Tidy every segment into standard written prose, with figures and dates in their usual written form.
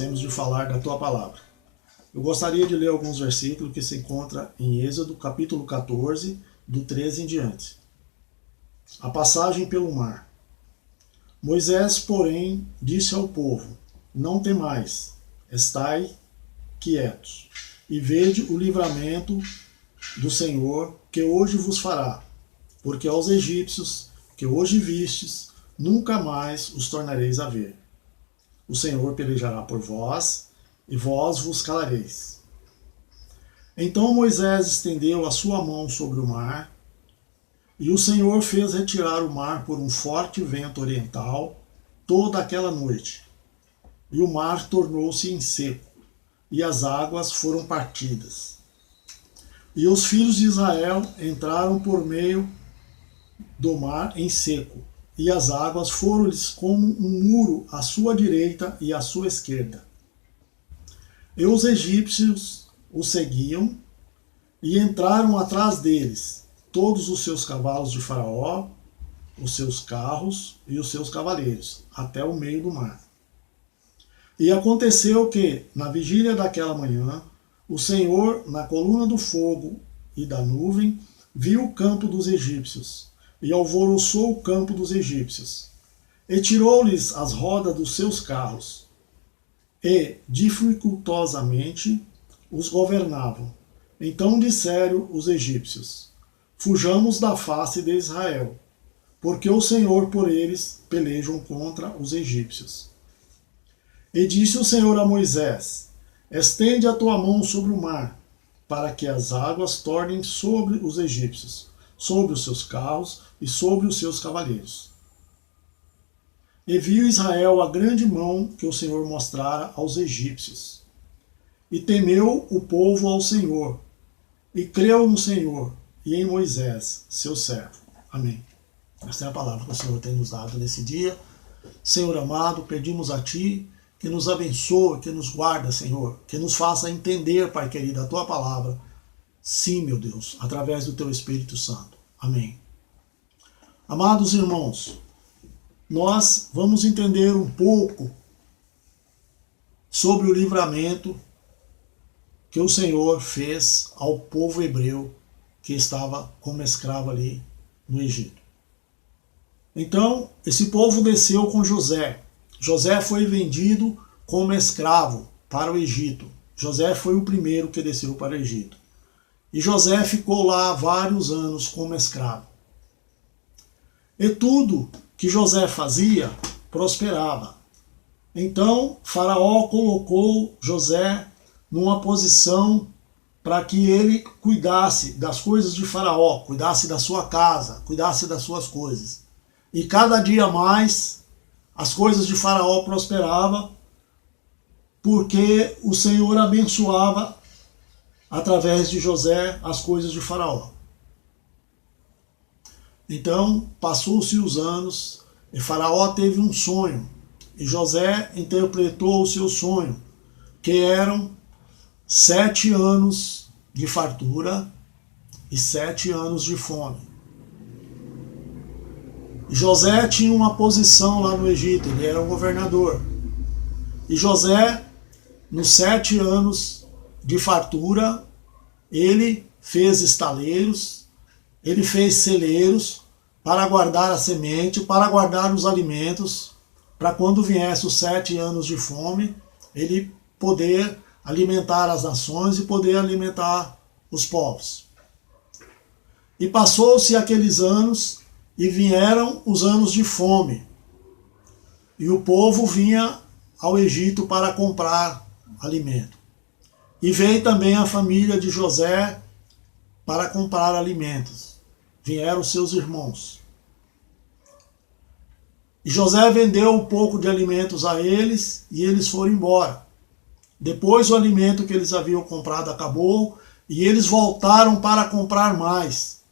esquecemos de falar da tua palavra. Eu gostaria de ler alguns versículos que se encontram em Êxodo, capítulo 14, do 13 em diante. A passagem pelo mar. Moisés, porém, disse ao povo: não temais, estai quietos, e vede o livramento do Senhor que hoje vos fará, porque aos egípcios que hoje vistes, nunca mais os tornareis a ver. O Senhor pelejará por vós, e vós vos calareis. Então Moisés estendeu a sua mão sobre o mar, e o Senhor fez retirar o mar por um forte vento oriental toda aquela noite. E o mar tornou-se em seco, e as águas foram partidas. E os filhos de Israel entraram por meio do mar em seco, e as águas foram-lhes como um muro à sua direita e à sua esquerda. E os egípcios os seguiam, e entraram atrás deles todos os seus cavalos de Faraó, os seus carros e os seus cavaleiros, até o meio do mar. E aconteceu que, na vigília daquela manhã, o Senhor, na coluna do fogo e da nuvem, viu o campo dos egípcios, e alvoroçou o campo dos egípcios, e tirou-lhes as rodas dos seus carros, e dificultosamente os governavam. Então disseram os egípcios: fujamos da face de Israel, porque o Senhor por eles pelejam contra os egípcios. E disse o Senhor a Moisés: estende a tua mão sobre o mar, para que as águas tornem sobre os egípcios, sobre os seus carros e sobre os seus cavaleiros. E viu Israel a grande mão que o Senhor mostrara aos egípcios. E temeu o povo ao Senhor, e creu no Senhor e em Moisés, seu servo. Amém. Esta é a palavra que o Senhor tem nos dado nesse dia. Senhor amado, pedimos a Ti que nos abençoe, que nos guarda, Senhor, que nos faça entender, Pai querido, a Tua palavra. Sim, meu Deus, através do Teu Espírito Santo. Amém. Amados irmãos, nós vamos entender um pouco sobre o livramento que o Senhor fez ao povo hebreu que estava como escravo ali no Egito. Então, esse povo desceu com José. José foi vendido como escravo para o Egito. José foi o primeiro que desceu para o Egito. E José ficou lá vários anos como escravo. E tudo que José fazia prosperava. Então, Faraó colocou José numa posição para que ele cuidasse das coisas de Faraó, cuidasse da sua casa, cuidasse das suas coisas. E cada dia mais as coisas de Faraó prosperavam, porque o Senhor abençoava através de José as coisas de Faraó. Então, passou-se os anos, e Faraó teve um sonho, e José interpretou o seu sonho, que eram 7 anos de fartura e 7 anos de fome. José tinha uma posição lá no Egito, ele era um governador. E José, nos 7 anos de fartura, ele fez estaleiros, ele fez celeiros para guardar a semente, para guardar os alimentos, para quando viesse os 7 anos de fome, ele poder alimentar as nações e poder alimentar os povos. E passou-se aqueles anos e vieram os anos de fome. E o povo vinha ao Egito para comprar alimento. E veio também a família de José para comprar alimentos. Vieram seus irmãos. E José vendeu um pouco de alimentos a eles e eles foram embora. Depois o alimento que eles haviam comprado acabou e eles voltaram para comprar mais.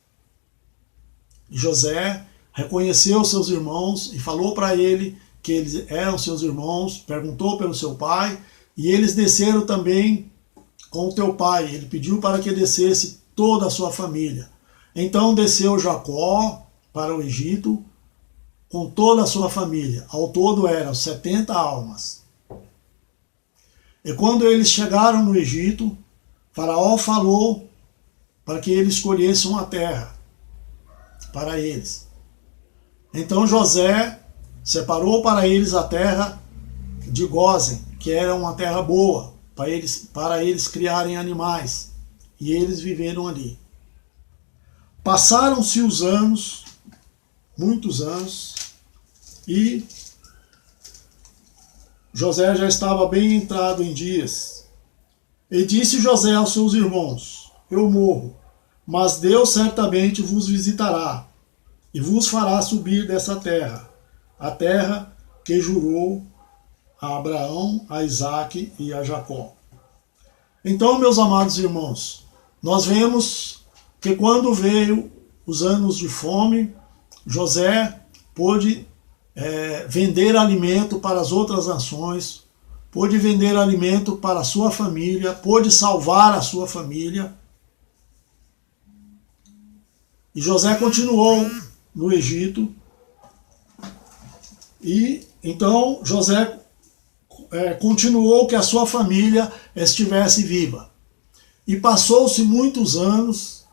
E José reconheceu seus irmãos e falou para ele que eles eram seus irmãos, perguntou pelo seu pai, e eles desceram também com o teu pai. Ele pediu para que descesse toda a sua família. Então desceu Jacó para o Egito com toda a sua família. Ao todo eram 70 almas. E quando eles chegaram no Egito, Faraó falou para que eles escolhessem uma terra para eles. Então José separou para eles a terra de Gósen, que era uma terra boa, para eles criarem animais. E eles viveram ali. Passaram-se os anos, muitos anos, e José já estava bem entrado em dias. E disse José aos seus irmãos: eu morro, mas Deus certamente vos visitará e vos fará subir dessa terra, a terra que jurou a Abraão, a Isaque e a Jacó. Então, meus amados irmãos, nós vemos que quando veio os anos de fome, José pôde vender alimento para as outras nações, pôde vender alimento para a sua família, pôde salvar a sua família. E José continuou no Egito. E então José continuou que a sua família estivesse viva. E passou-se muitos anos,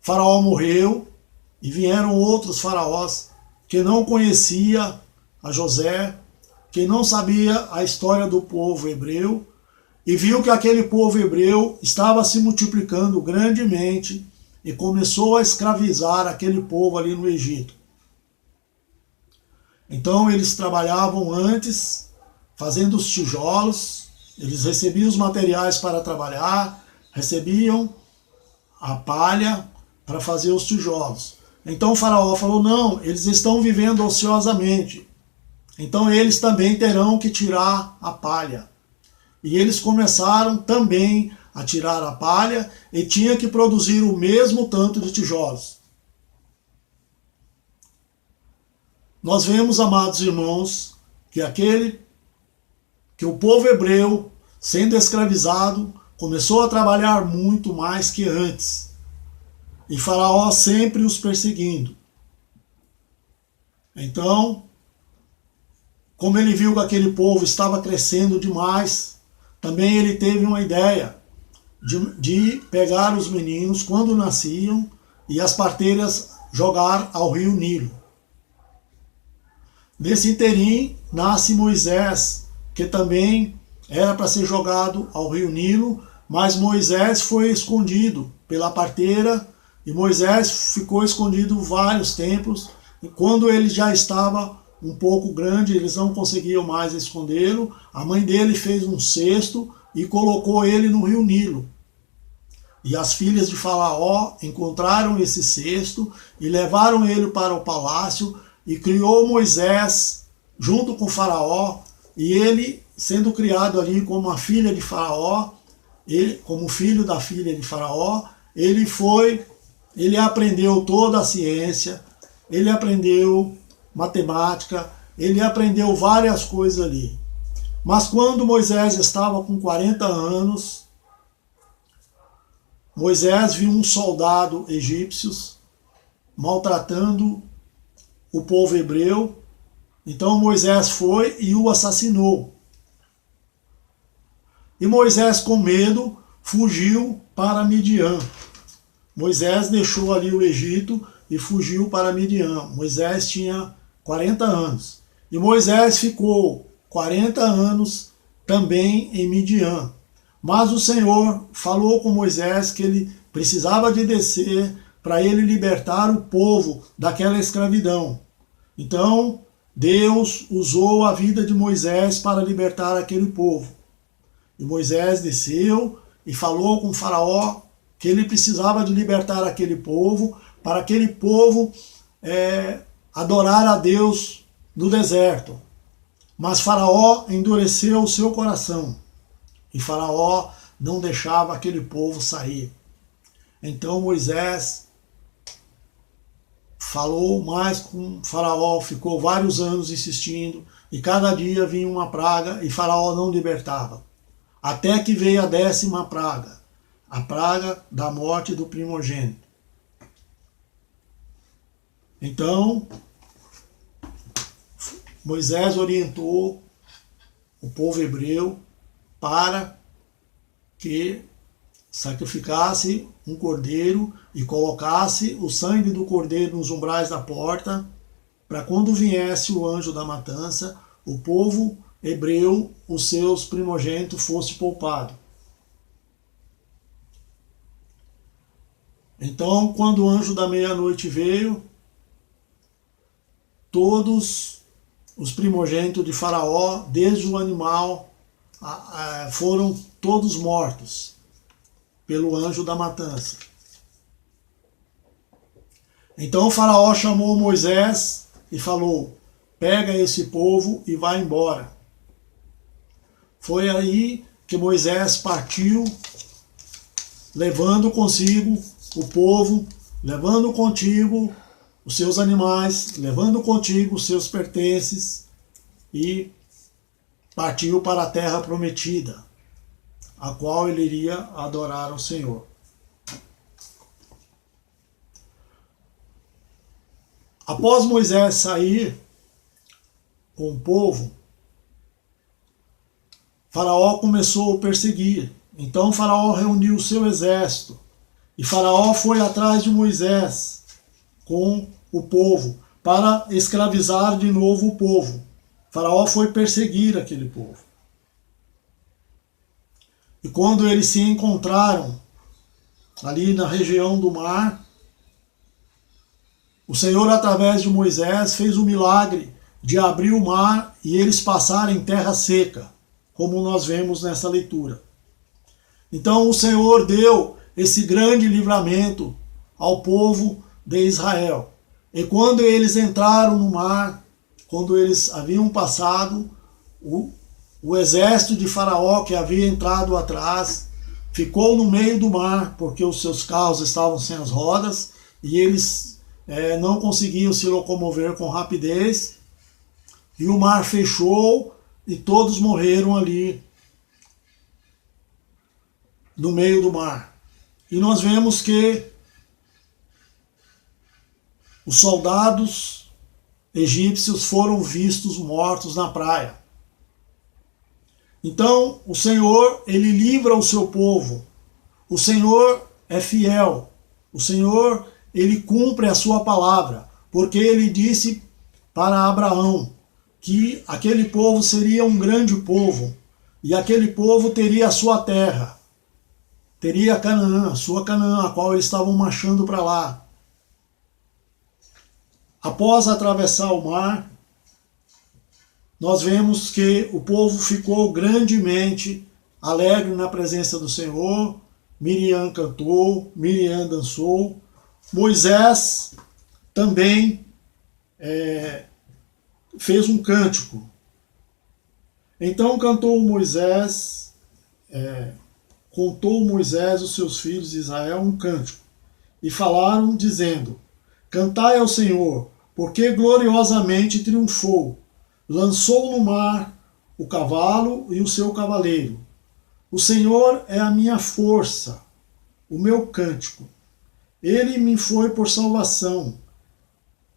Faraó morreu, e vieram outros faraós que não conhecia a José, que não sabia a história do povo hebreu, e viu que aquele povo hebreu estava se multiplicando grandemente e começou a escravizar aquele povo ali no Egito. Então eles trabalhavam antes, fazendo os tijolos, eles recebiam os materiais para trabalhar, recebiam a palha para fazer os tijolos. Então o faraó falou: não, eles estão vivendo ociosamente, então eles também terão que tirar a palha. E eles começaram também a tirar a palha e tinha que produzir o mesmo tanto de tijolos. Nós vemos, amados irmãos, que o povo hebreu, sendo escravizado, começou a trabalhar muito mais que antes. E Faraó sempre os perseguindo. Então, como ele viu que aquele povo estava crescendo demais, também ele teve uma ideia de pegar os meninos quando nasciam e as parteiras jogar ao rio Nilo. Nesse interim nasce Moisés, que também era para ser jogado ao rio Nilo, mas Moisés foi escondido pela parteira e Moisés ficou escondido vários tempos. E quando ele já estava um pouco grande, eles não conseguiam mais escondê-lo, a mãe dele fez um cesto e colocou ele no rio Nilo. E as filhas de Faraó encontraram esse cesto e levaram ele para o palácio e criou Moisés junto com Faraó, e ele, sendo criado ali como a filha de Faraó, como filho da filha de Faraó, ele aprendeu toda a ciência, ele aprendeu matemática, ele aprendeu várias coisas ali. Mas quando Moisés estava com 40 anos, Moisés viu um soldado egípcio maltratando o povo hebreu. Então Moisés foi e o assassinou. E Moisés, com medo, fugiu para Midian. Moisés deixou ali o Egito e fugiu para Midian. Moisés tinha 40 anos. E Moisés ficou 40 anos também em Midian. Mas o Senhor falou com Moisés que ele precisava de descer para ele libertar o povo daquela escravidão. Então, Deus usou a vida de Moisés para libertar aquele povo. E Moisés desceu e falou com Faraó que ele precisava de libertar aquele povo, para aquele povo adorar a Deus no deserto. Mas Faraó endureceu o seu coração. E Faraó não deixava aquele povo sair. Então Moisés falou mais com Faraó, ficou vários anos insistindo, e cada dia vinha uma praga e Faraó não libertava. Até que veio a 10ª praga, a praga da morte do primogênito. Então, Moisés orientou o povo hebreu para que sacrificasse um cordeiro e colocasse o sangue do cordeiro nos umbrais da porta, para quando viesse o anjo da matança, o povo hebreu, os seus primogênitos, fosse poupado. Então, quando o anjo da meia-noite veio, todos os primogênitos de Faraó, desde o animal, foram todos mortos pelo anjo da matança. Então o Faraó chamou Moisés e falou: pega esse povo e vai embora. Foi aí que Moisés partiu, levando consigo o povo, levando contigo os seus animais, levando contigo os seus pertences, e partiu para a terra prometida, a qual ele iria adorar ao Senhor. Após Moisés sair com o povo, Faraó começou a perseguir. Então Faraó reuniu o seu exército, e Faraó foi atrás de Moisés com o povo para escravizar de novo o povo. Faraó foi perseguir aquele povo. E quando eles se encontraram ali na região do mar, o Senhor, através de Moisés, fez o milagre de abrir o mar e eles passarem em terra seca, como nós vemos nessa leitura. Então o Senhor deu esse grande livramento ao povo de Israel. E quando eles entraram no mar, quando eles haviam passado, o exército de Faraó, que havia entrado atrás, ficou no meio do mar, porque os seus carros estavam sem as rodas, e eles não conseguiam se locomover com rapidez, e o mar fechou, e todos morreram ali, no meio do mar. E nós vemos que os soldados egípcios foram vistos mortos na praia. Então, o Senhor, ele livra o seu povo. O Senhor é fiel. O Senhor, ele cumpre a sua palavra, porque ele disse para Abraão que aquele povo seria um grande povo, e aquele povo teria a sua terra, teria Canaã, a sua Canaã, a qual eles estavam marchando para lá. Após atravessar o mar, nós vemos que o povo ficou grandemente alegre na presença do Senhor. Miriam cantou, Miriam dançou. Moisés também fez um cântico. Então contou Moisés os seus filhos de Israel um cântico, e falaram dizendo: cantai ao Senhor, porque gloriosamente triunfou. Lançou no mar o cavalo e o seu cavaleiro. O Senhor é a minha força, o meu cântico. Ele me foi por salvação.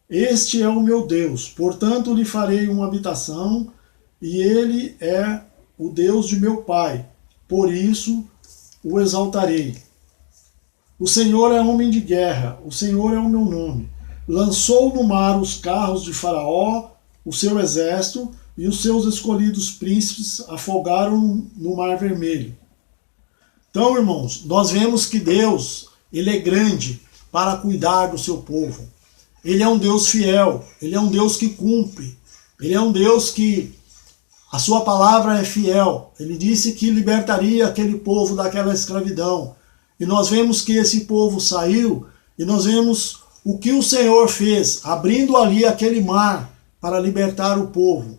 Este é o meu Deus, portanto lhe farei uma habitação, e ele é o Deus de meu pai, por isso o exaltarei. O Senhor é homem de guerra, o Senhor é o meu nome. Lançou no mar os carros de Faraó, o seu exército, e os seus escolhidos príncipes afogaram no Mar Vermelho. Então, irmãos, nós vemos que Deus, ele é grande para cuidar do seu povo. Ele é um Deus fiel, ele é um Deus que cumpre, ele é um Deus que a sua palavra é fiel. Ele disse que libertaria aquele povo daquela escravidão. E nós vemos que esse povo saiu, e nós vemos o que o Senhor fez, abrindo ali aquele mar para libertar o povo.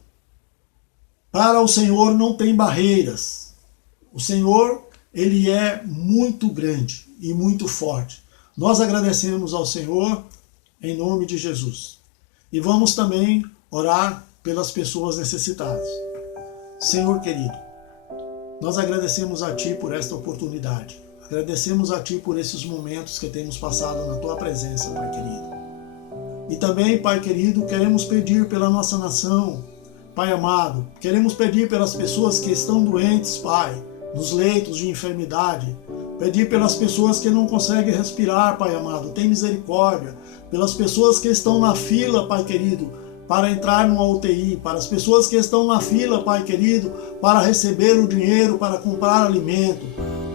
Para o Senhor não tem barreiras. O Senhor, ele é muito grande e muito forte. Nós agradecemos ao Senhor em nome de Jesus. E vamos também orar pelas pessoas necessitadas. Senhor querido, nós agradecemos a Ti por esta oportunidade. Agradecemos a Ti por esses momentos que temos passado na Tua presença, Pai querido. E também, Pai querido, queremos pedir pela nossa nação, Pai amado, queremos pedir pelas pessoas que estão doentes, Pai, nos leitos de enfermidade. Pedir pelas pessoas que não conseguem respirar, Pai amado, tem misericórdia. Pelas pessoas que estão na fila, Pai querido, para entrar numa UTI. Para as pessoas que estão na fila, Pai querido, para receber o dinheiro, para comprar alimento.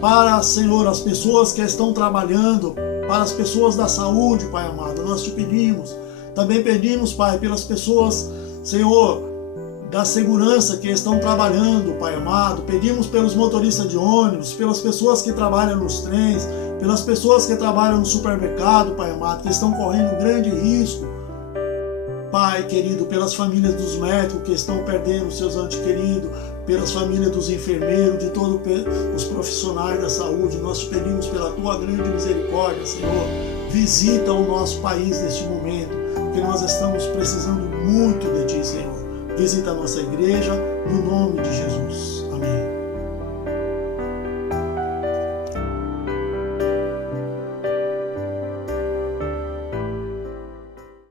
Para, Senhor, as pessoas que estão trabalhando, para as pessoas da saúde, Pai amado, nós te pedimos. Também pedimos, Pai, pelas pessoas, Senhor, da segurança que estão trabalhando, Pai amado. Pedimos pelos motoristas de ônibus, pelas pessoas que trabalham nos trens, pelas pessoas que trabalham no supermercado, Pai amado, que estão correndo grande risco. Pai querido, pelas famílias dos médicos que estão perdendo seus entes queridos, pelas famílias dos enfermeiros, de todos os profissionais da saúde, nós te pedimos pela tua grande misericórdia, Senhor. Visita o nosso país neste momento, porque nós estamos precisando muito de ti, Senhor. Visita a nossa igreja, no nome de Jesus. Amém.